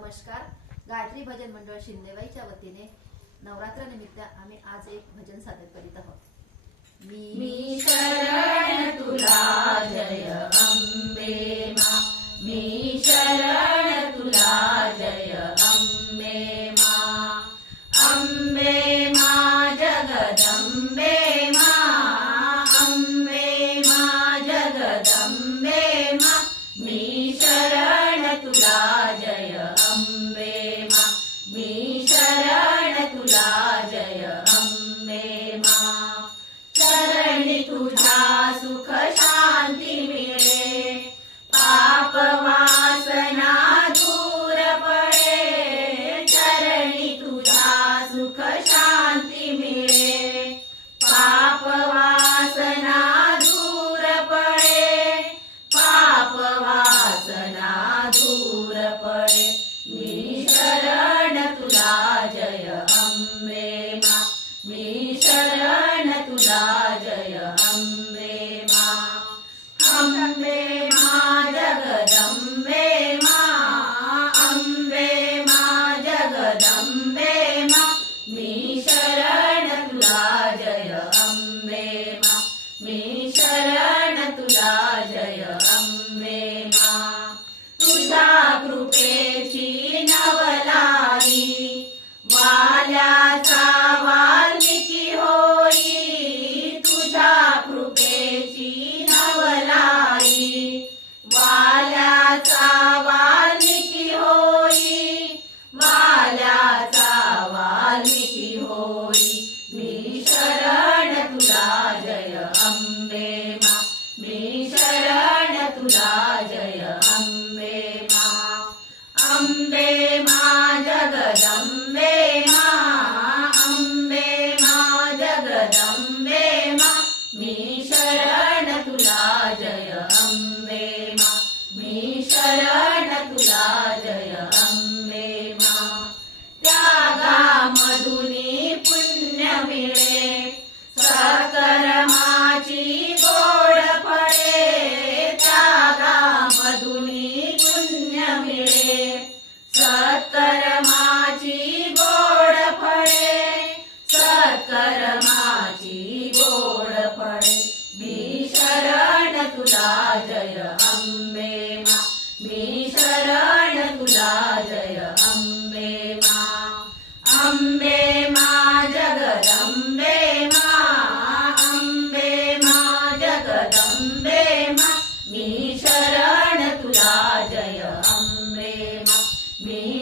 नमस्कार. गायत्री भजन मंडळ शिंदेवाईच्या वतीने नवरात्र निमित्त आम्ही आज एक भजन सादर करीत आहोत. मी शरण तुला जय अंबे मा, मी शरण तुला जय अंबे मा. अंबे मा जगदंबे मा, अंबे मा जगदंबे मा. मी शरण तुला जय अंबे मा, मी शरण तुला जय अंबे मा. चरणी तुझ्या सुख शांती मिळे, पाप वासना दूर पडे. चरणी तुझ्या सुख शांती मिळे, पाप वासना दूर पडे, पाप वासना दूर पडे. मी शरण तुला जय अंबे मा, मी शरण तुला जय अंबे मा. अंबे मा जगदंबे मा, अंबे मा जगदंबे मा. मी शरण तुला जय अंबे मा, मी शरण तुला जय अंबे मा. तुझ्या कृपेची नवलाई, वाल्याचा वाल्मिकी होई. तुझ्या कृपेची नवलाई, वाल्याचा वाल्मिकी होई, वाल्याचा वाल्मिकी होई. मी शरण तुला जय अंबे मा, मी शरण तुला जय अंबे मा. अंबे मा जगदंबे मा, अंबे मा जगदंबे मा. मी शरण तुला जय अंबे मा, मी शरण तुला जय अंबे मा. त्यागामधुनी पुण्य मिळे, सकर्माची गोड फळे. त्यागामधुनी पुण्य मिळे, सत्कर्माची गोड फळे, सत्कर्माची गोड फळे. मी शरण तुला जय अंबे मा, मी शरण तुला जय अंबे मा. अंबे मा जगदंबे मा, अंबे मा जगदंबे मा. मी शरण तुला जय अंबे मा, मी